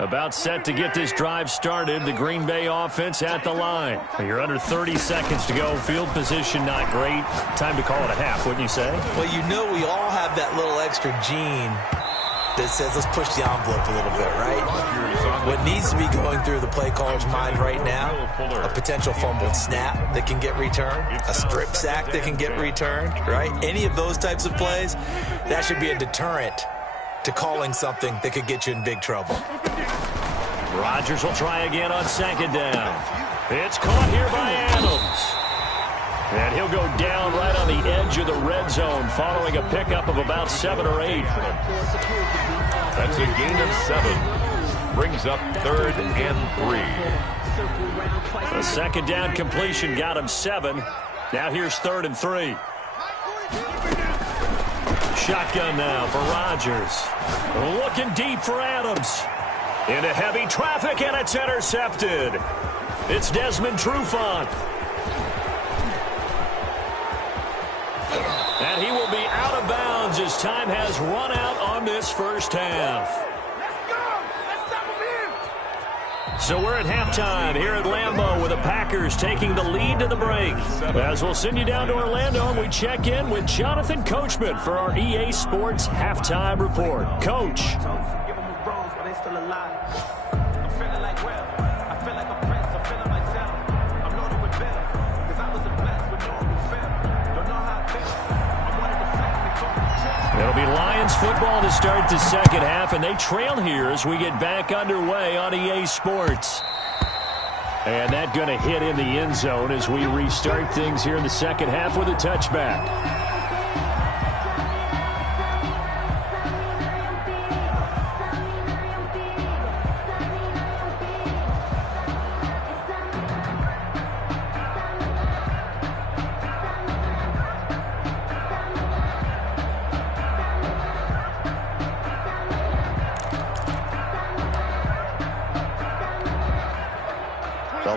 About set to get this drive started. The Green Bay offense at the line. You're under 30 seconds to go. Field position not great. Time to call it a half, wouldn't you say? Well, you know we all have that little extra gene that says let's push the envelope a little bit, right? What needs to be going through the play caller's mind right now, a potential fumbled snap that can get returned, a strip sack that can get returned, right? Any of those types of plays, that should be a deterrent to calling something that could get you in big trouble. Rodgers will try again on second down. It's caught here by Adams. And he'll go down right on the edge of the red zone following a pickup of about 7 or 8. That's a gain of 7. Brings up 3rd and 3. The second down completion got him 7. Now here's 3rd and 3. Shotgun now for Rodgers. Looking deep for Adams. Into heavy traffic, and it's intercepted. It's Desmond Trufant. And he will be out of bounds as time has run out on this first half. So we're at halftime here at Lambeau with the Packers taking the lead to the break. As we'll send you down to Orlando, and we check in with Jonathan Coachman for our EA Sports Halftime Report. Coach. It'll be Lions football to start the second half, and they trail here as we get back underway on EA Sports. And that's going to hit in the end zone as we restart things here in the second half with a touchback.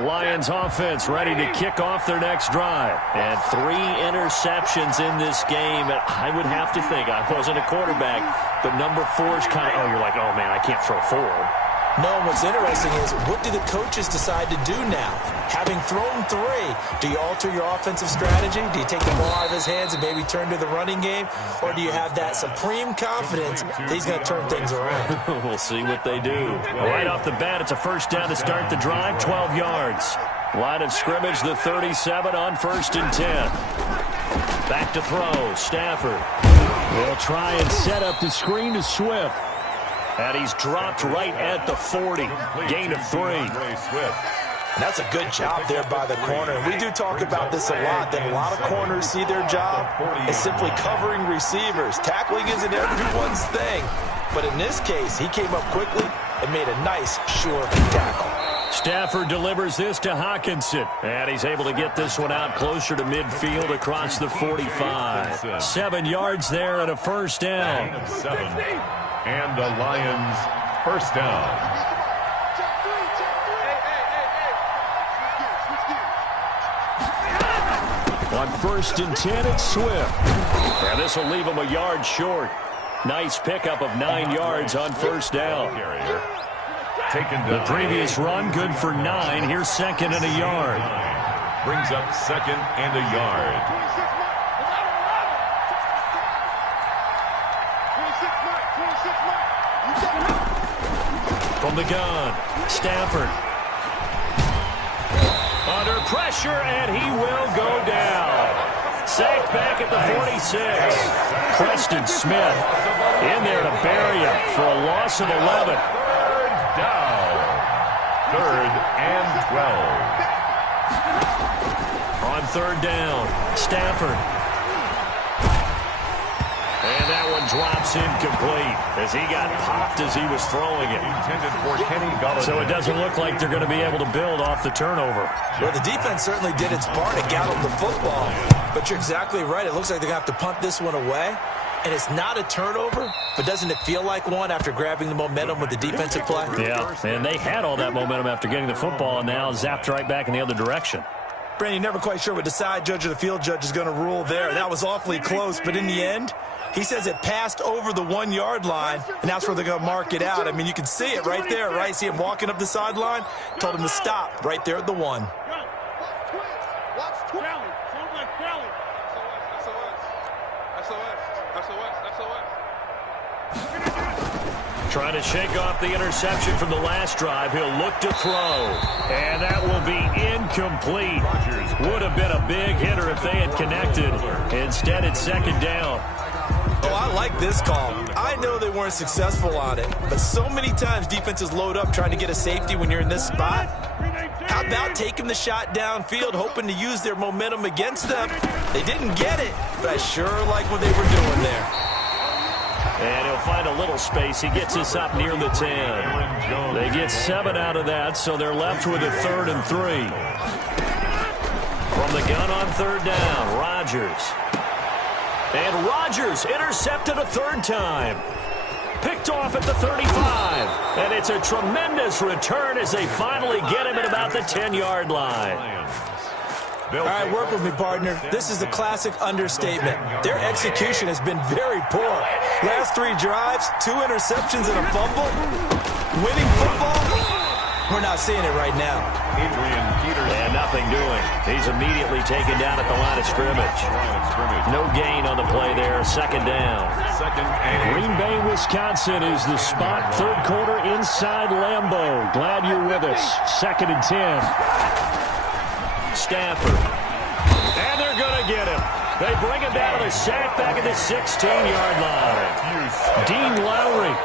Lions offense ready to kick off their next drive. And 3 interceptions in this game. I would have to think, I wasn't a quarterback, but number 4 is kind of, you're like, oh man, I can't throw 4. No, what's interesting is what do the coaches decide to do now? Having thrown 3, do you alter your offensive strategy? Do you take the ball out of his hands and maybe turn to the running game? Or do you have that supreme confidence that he's going to turn things around? We'll see what they do. Right off the bat, it's a first down to start the drive, 12 yards. Line of scrimmage, the 37 on 1st and 10. Back to throw, Stafford. They'll try and set up the screen to Swift. And he's dropped right at the 40. Gain of 3. That's a good job there by the corner. We do talk about this a lot, that a lot of corners see their job as simply covering receivers. Tackling isn't everyone's thing. But in this case, he came up quickly and made a nice, sure tackle. Stafford delivers this to Hawkinson. And he's able to get this one out closer to midfield across the 45. 7 yards there and a first down. Gain of 7. And the Lions first down. On 1st and 10, it's Swift. And this will leave him a yard short. Nice pickup of 9 yards on first down. The previous run, good for 9. Here's 2nd and a yard. Brings up 2nd and a yard. From the gun, Stafford. Under pressure, and he will go down. Sacked back at the 46. Preston Smith in there to bury him for a loss of 11. Down. 3rd and 12. On 3rd down, Stafford. And that one drops incomplete as he got popped as he was throwing it. So it doesn't look like they're going to be able to build off the turnover. Well, the defense certainly did its part to gallop the football. But you're exactly right. It looks like they're going to have to punt this one away. And it's not a turnover, but doesn't it feel like one after grabbing the momentum with the defensive play? Yeah, and they had all that momentum after getting the football and now zapped right back in the other direction. Brandon, you're never quite sure what the side judge or the field judge is going to rule there. That was awfully close, but in the end, He says it passed over the 1-yard line, and that's where they're going to mark it out. I mean, you can see it right there, right? See him walking up the sideline? Told him to stop right there at the 1. Trying to shake off the interception from the last drive. He'll look to throw. And that will be incomplete. Would have been a big hitter if they had connected. Instead, it's second down. Oh, I like this call. I know they weren't successful on it, but so many times defenses load up trying to get a safety when you're in this spot. How about taking the shot downfield, hoping to use their momentum against them? They didn't get it, but I sure like what they were doing there. And he'll find a little space. He gets us up near the 10. They get 7 out of that, so they're left with a 3rd and 3. From the gun on 3rd down, Rodgers. And Rodgers intercepted a 3rd time. Picked off at the 35. And it's a tremendous return as they finally get him at about the 10-yard line. All right, work with me, partner. This is a classic understatement. Their execution has been very poor. Last 3 drives, 2 interceptions and a fumble. Winning football? We're not seeing it right now. And nothing doing. He's immediately taken down at the line of scrimmage. No gain on the play there. Second down. Green Bay, Wisconsin is the spot. 3rd quarter inside Lambeau. Glad you're with us. 2nd and 10. Stafford. And they're going to get him. They bring him down to the sack back at the 16-yard line. Dean Lowry.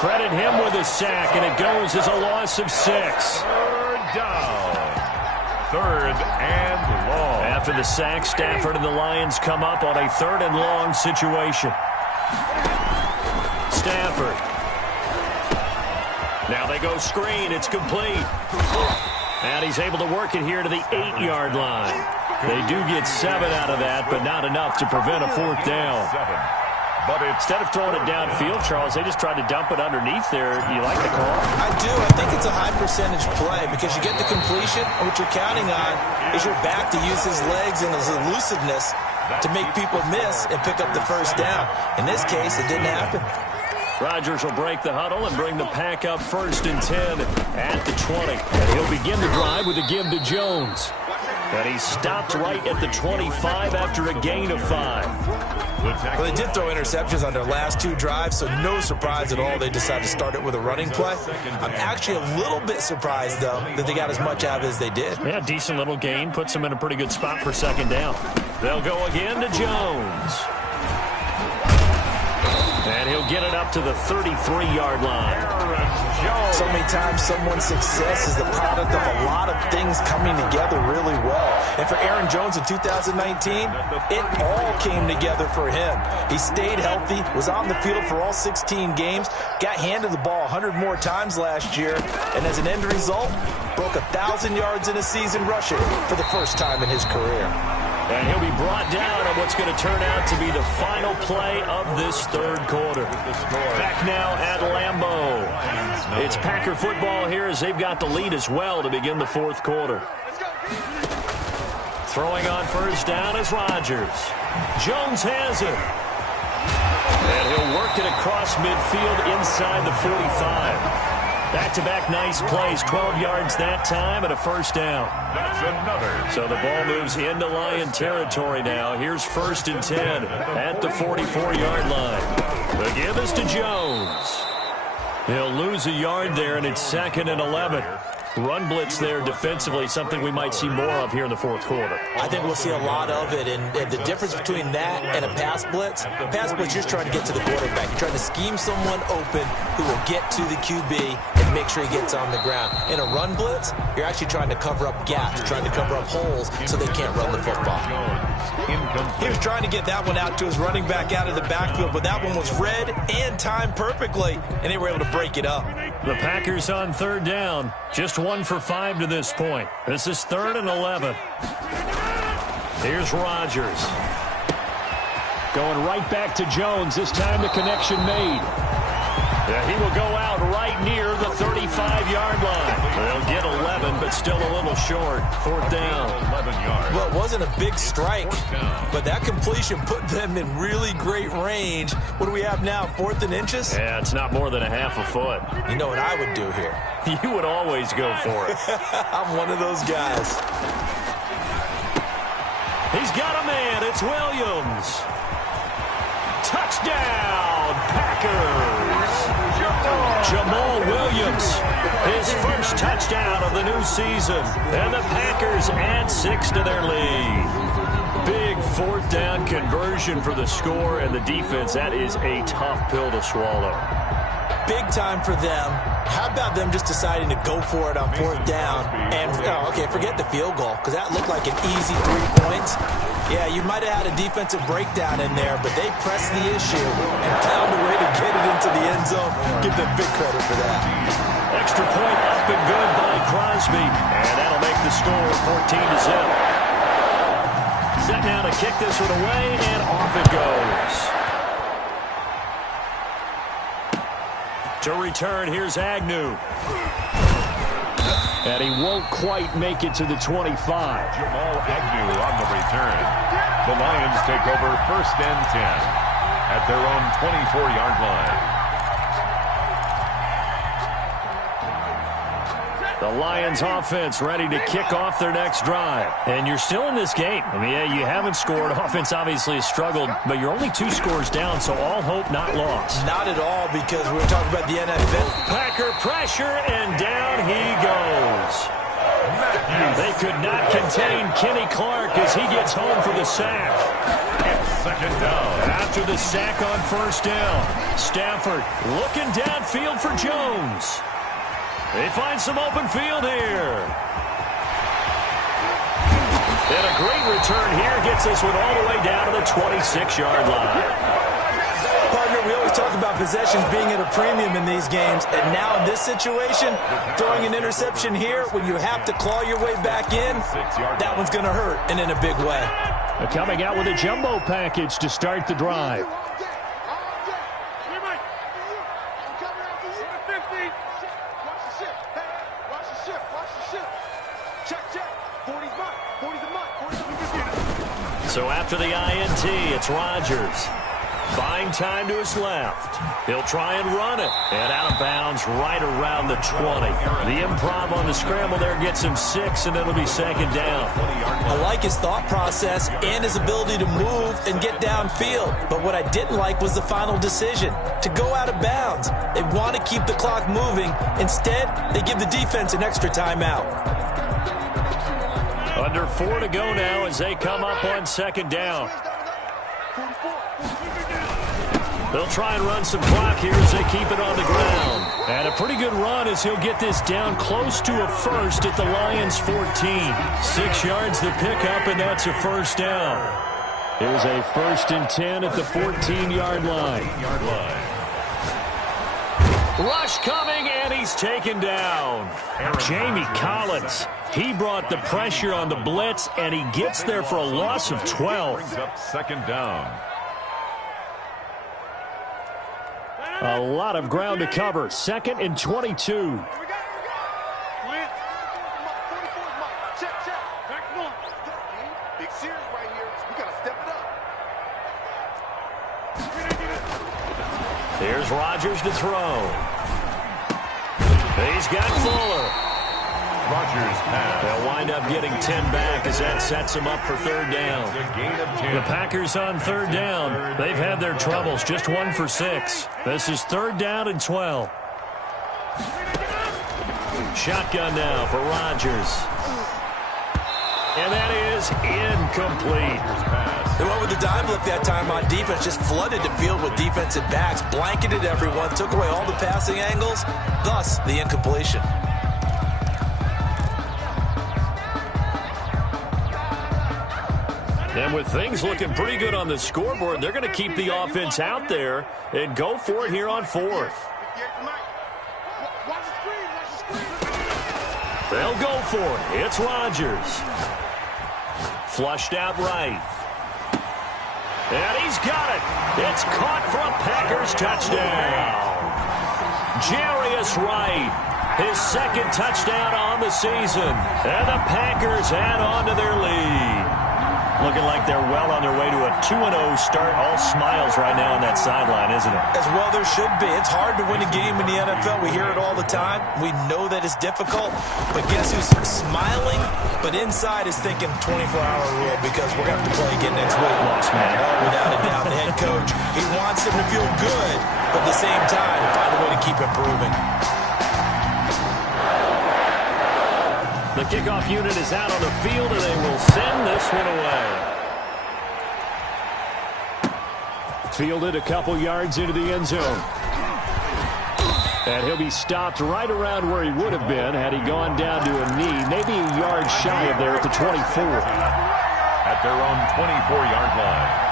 Credit him with a sack, and it goes as a loss of 6. 3rd down. 3rd and long. After the sack, Stafford and the Lions come up on a 3rd and long situation. Stafford. Now they go screen. It's complete. And he's able to work it here to the 8-yard line. They do get 7 out of that, but not enough to prevent a 4th down. But instead of throwing it downfield, Charles, they just tried to dump it underneath there. You like the call? I do. I think it's a high percentage play because you get the completion, and what you're counting on is your back to use his legs and his elusiveness to make people miss and pick up the 1st down. In this case, it didn't happen. Rodgers will break the huddle and bring the pack up 1st and 10 at the 20. And he'll begin the drive with a give to Jones. And he stopped right at the 25 after a gain of 5. Well, they did throw interceptions on their last 2 drives, so no surprise at all they decided to start it with a running play. I'm actually a little bit surprised, though, that they got as much out of it as they did. Yeah, decent little gain. Puts them in a pretty good spot for 2nd down. They'll go again to Jones. And he'll get it up to the 33-yard line. So many times someone's success is the product of a lot of things coming together really well. And for Aaron Jones in 2019, it all came together for him. He stayed healthy, was on the field for all 16 games, got handed the ball 100 more times last year, and as an end result, broke 1,000 yards in a season rushing for the first time in his career. And he'll be brought down on what's going to turn out to be the final play of this 3rd quarter. Back now at Lambeau. It's Packer football here as they've got the lead as well to begin the 4th quarter. Throwing on 1st down is Rodgers. Jones has it. And he'll work it across midfield inside the 45. Back-to-back nice plays, 12 yards that time and a 1st down. That's another. So the ball moves into Lion territory now. Here's 1st and 10 at the 44-yard line. The give is to Jones. He'll lose a yard there, and it's 2nd and 11. Run blitz there defensively, something we might see more of here in the 4th quarter. I think we'll see a lot of it, and the difference between that and a pass blitz, you're just trying to get to the quarterback. You're trying to scheme someone open who will get to the QB and make sure he gets on the ground. In a run blitz, you're actually trying to cover up gaps, trying to cover up holes so they can't run the football. He was trying to get that one out to his running back out of the backfield, but that one was read and timed perfectly, and they were able to break it up. The Packers on 3rd down, just 1 for 5 to this point. This is 3rd and 11. Here's Rodgers. Going right back to Jones. This time the connection made. Yeah, he will go out right near the 35-yard line. They'll get 11, but still a little short. 4th down. 11 yards. Well, it wasn't a big strike, but that completion put them in really great range. What do we have now, 4th and inches? Yeah, it's not more than a half a foot. You know what I would do here? You would always go for it. I'm one of those guys. He's got a man. It's Williams. Touchdown, Packers. Jamal Williams, his first touchdown of the new season. And the Packers add 6 to their lead. Big 4th down conversion for the score, and the defense, that is a tough pill to swallow. Big time for them. How about them just deciding to go for it on 4th down? And, okay, forget the field goal, because that looked like an easy 3 points. Yeah, you might have had a defensive breakdown in there, but they pressed the issue and found a way to get it into the end zone. Give them big credit for that. Extra point up and good by Crosby, and that'll make the score 14-0. Set now to kick this one away, and off it goes. To return, here's Agnew. And he won't quite make it to the 25. Jamal Agnew on the return. The Lions take over 1st and 10 at their own 24-yard line. The Lions offense ready to kick off their next drive. And you're still in this game. I mean, yeah, you haven't scored. Offense obviously has struggled, but you're only 2 scores down, so all hope not lost. Not at all, because we're talking about the NFL. Packer pressure, and down he goes. They could not contain Kenny Clark as he gets home for the sack. It's 2nd down. After the sack on 1st down, Stafford looking downfield for Jones. They find some open field here. And a great return here gets this one all the way down to the 26-yard line. Partner, we always talk about possessions being at a premium in these games, and now in this situation, throwing an interception here when you have to claw your way back in, that one's going to hurt, and in a big way. They're coming out with a jumbo package to start the drive. So after the INT, it's Rodgers. Buying time to his left. He'll try and run it. And out of bounds right around the 20. The improv on the scramble there gets him 6, and it'll be 2nd down. I like his thought process and his ability to move and get downfield. But what I didn't like was the final decision, to go out of bounds. They want to keep the clock moving. Instead, they give the defense an extra timeout. Under 4 to go now as they come up on 2nd down. They'll try and run some clock here as they keep it on the ground. And a pretty good run as he'll get this down close to a first at the Lions' 14. 6 yards the pickup, and that's a 1st down. Here's a 1st and 10 at the 14-yard line. Rush coming, and he's taken down. Jamie Collins, he brought the pressure on the blitz, and he gets there for a loss of 12. Brings up 2nd down. A lot of ground to cover. 2nd and 22. Here's Rodgers to throw. He's got Fuller. Rodgers pass. They'll wind up getting 10 back as that sets them up for 3rd down. A gain of 10. The Packers on 3rd down. They've had their troubles, just 1 for 6. This is 3rd down and 12. Shotgun now for Rodgers. And that is incomplete. They went with the dime look that time on defense, just flooded the field with defensive backs, blanketed everyone, took away all the passing angles, thus the incompletion. And with things looking pretty good on the scoreboard, they're going to keep the offense out there and go for it here on 4th. They'll go for it. It's Rodgers. Flushed out right. And he's got it. It's caught for a Packers touchdown. Jarius Wright, his second touchdown on the season. And the Packers add on to their lead. Looking like they're well on their way to a 2-0 start. All smiles right now on that sideline, isn't it? As well there should be. It's hard to win a game in the NFL. We hear it all the time. We know that it's difficult. But guess who's smiling? But inside is thinking 24-hour rule because we're going to have to play again next week. Lost, man. Oh, without a doubt. The head coach, he wants them to feel good, but at the same time, find a way to keep improving. The kickoff unit is out on the field, and they will send this one away. Fielded a couple yards into the end zone. And he'll be stopped right around where he would have been had he gone down to a knee, maybe a yard shy of there at the 24. At their own 24-yard line.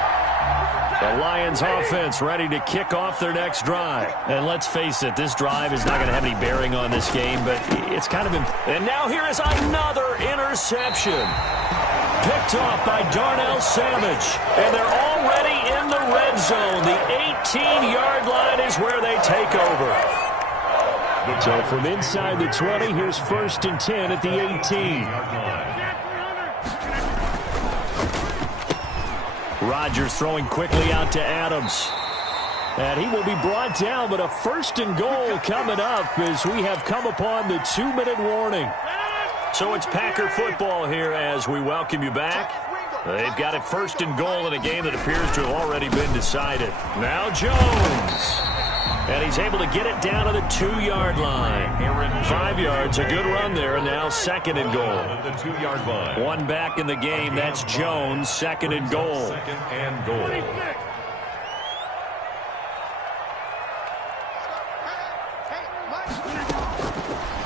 The Lions offense ready to kick off their next drive. And let's face it, this drive is not going to have any bearing on this game, but it's kind of... And now here is another interception. Picked off by Darnell Savage. And they're already in the red zone. The 18-yard line is where they take over. So from inside the 20, here's 1st and 10 at the 18. Rodgers throwing quickly out to Adams. And he will be brought down, but a 1st and goal coming up as we have come upon the 2-minute warning. So it's Packer football here as we welcome you back. They've got it 1st and goal in a game that appears to have already been decided. Now Jones. And he's able to get it down to the 2-yard line. 5 yards, a good run there, and now 2nd and goal. The 2-yard line. One back in the game, that's Jones, 2nd and goal. 2nd and goal.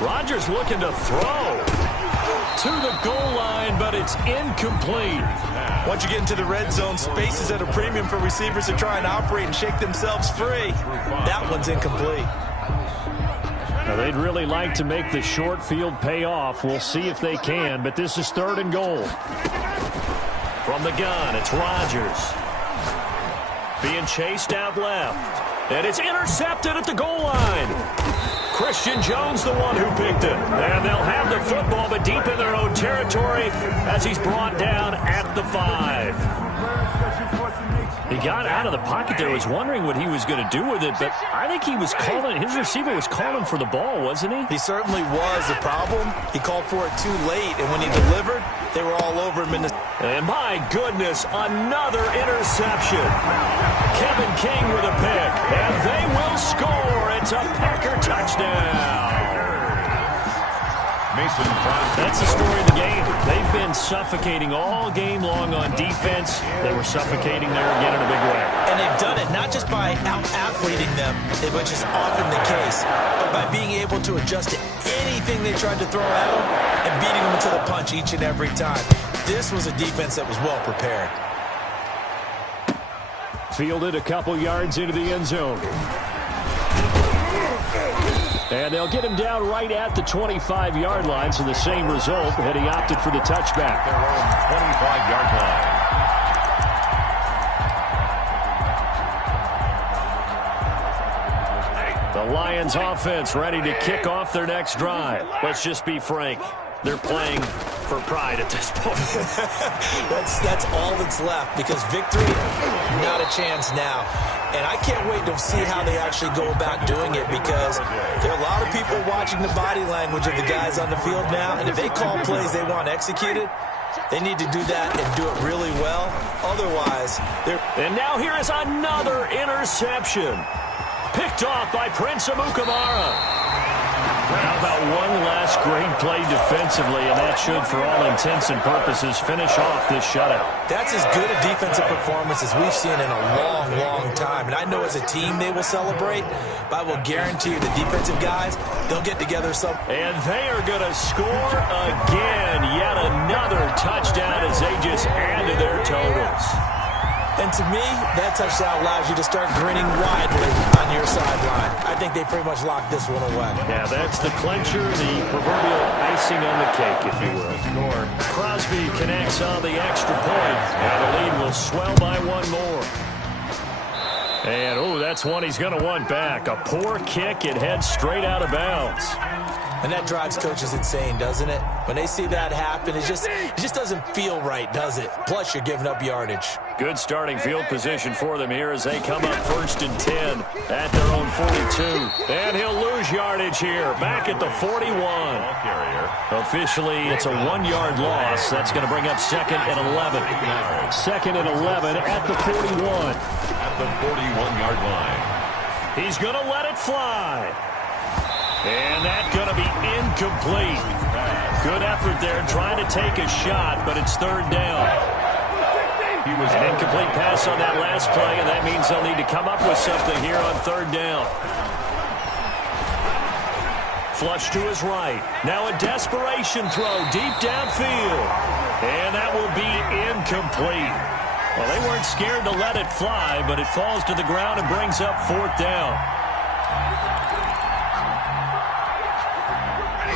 Rodgers looking to throw to the goal line, but it's incomplete. Once you get into the red zone, space is at a premium for receivers to try and operate and shake themselves free. That one's incomplete. Now, they'd really like to make the short field pay off. We'll see if they can, but this is 3rd and goal. From the gun, it's Rodgers. Being chased out left. And it's intercepted at the goal line. Christian Jones, the one who picked it. And they'll have the football, but deep in their own territory as he's brought down at the 5. He got out of the pocket there, was wondering what he was going to do with it, but I think he was calling, his receiver was calling for the ball, wasn't he? He certainly was. The problem, he called for it too late, and when he delivered, they were all over him. And my goodness, another interception. Kevin King with a pick, and they will score. It's a Packer touchdown. Mason Crosby. That's the story of the game. They've been suffocating all game long on defense. They were suffocating there again in a big way. And they've done it not just by out-athleting them, which is often the case, but by being able to adjust to anything they tried to throw at them and beating them to the punch each and every time. This was a defense that was well prepared. Fielded a couple yards into the end zone. And they'll get him down right at the 25-yard line, so the same result had he opted for the touchback. Their own 25-yard line. The Lions offense ready to kick off their next drive. Let's just be frank. They're playing for pride at this point. That's all that's left because victory, not a chance now. And I can't wait to see how they actually go about doing it because there are a lot of people watching the body language of the guys on the field now. And if they call plays they want executed, they need to do that and do it really well. Otherwise, they're... And now here is another interception. Picked off by Prince Amukamara. How about one last great play defensively, and that should, for all intents and purposes, finish off this shutout. That's as good a defensive performance as we've seen in a long, long time. And I know as a team they will celebrate, but I will guarantee you the defensive guys, they'll get together some. And they are going to score again. Yet another touchdown as they just add to their totals. And to me, that touchdown allows you to start grinning widely on your sideline. I think they pretty much locked this one away. Yeah, that's the clincher, the proverbial icing on the cake, if you will. Crosby connects on the extra point, and the lead will swell by one more. And, oh, that's one he's going to want back. A poor kick. It heads straight out of bounds. And that drives coaches insane, doesn't it? When they see that happen, it just doesn't feel right, does it? Plus, you're giving up yardage. Good starting field position for them here as they come up 1st and 10 at their own 42. And he'll lose yardage here, back at the 41. Officially, it's a 1-yard loss. That's going to bring up 2nd and 11. 2nd and 11 at the 41. At the 41-yard line. He's going to let it fly. And that's going to be incomplete. Good effort there trying to take a shot, but it's 3rd down. An incomplete pass on that last play, and that means they'll need to come up with something here on 3rd down. Flush to his right. Now a desperation throw deep downfield. And that will be incomplete. Well, they weren't scared to let it fly, but it falls to the ground and brings up 4th down.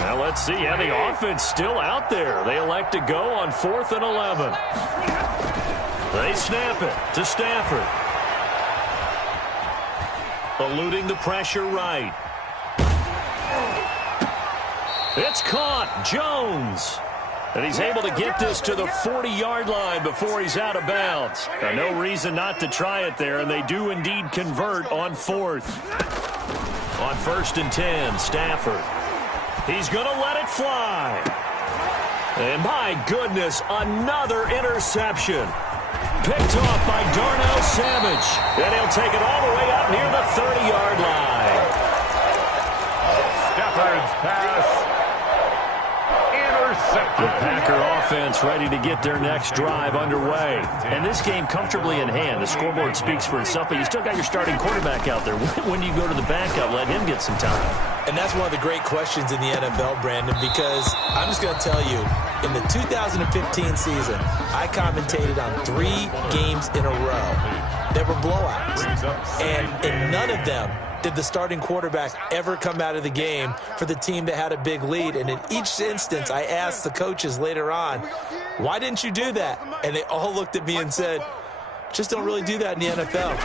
Now let's see. Yeah, the offense still out there. They elect to go on 4th and 11. They snap it to Stafford. Eluding the pressure right. It's caught. Jones. And he's able to get this to the 40-yard line before he's out of bounds. Now, no reason not to try it there, and they do indeed convert on 4th. On 1st and 10, Stafford. He's going to let it fly. And my goodness, another interception. Picked off by Darnell Savage. And he'll take it all the way up near the 30-yard line. Stafford's pass. The Packer offense ready to get their next drive underway. And this game comfortably in hand. The scoreboard speaks for itself, but you still got your starting quarterback out there. When do you go to the backup, let him get some time? And that's one of the great questions in the NFL, Brandon, because I'm just going to tell you, in the 2015 season, I commentated on 3 games in a row that were blowouts. And in none of them did the starting quarterback ever come out of the game for the team that had a big lead. And in each instance, I asked the coaches later on, why didn't you do that? And they all looked at me and said, just don't really do that in the NFL.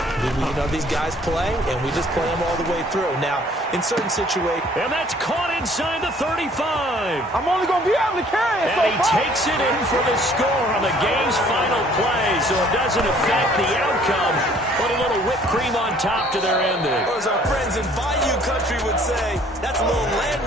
You know, these guys play, and we just play them all the way through. Now, in certain situations... And that's caught inside the 35. I'm only going to be able to carry it. And he takes it in for the score on the game's final play, so it doesn't affect the outcome, but a little whipped cream on top to their ending. Or as our friends in Bayou Country would say, that's a little land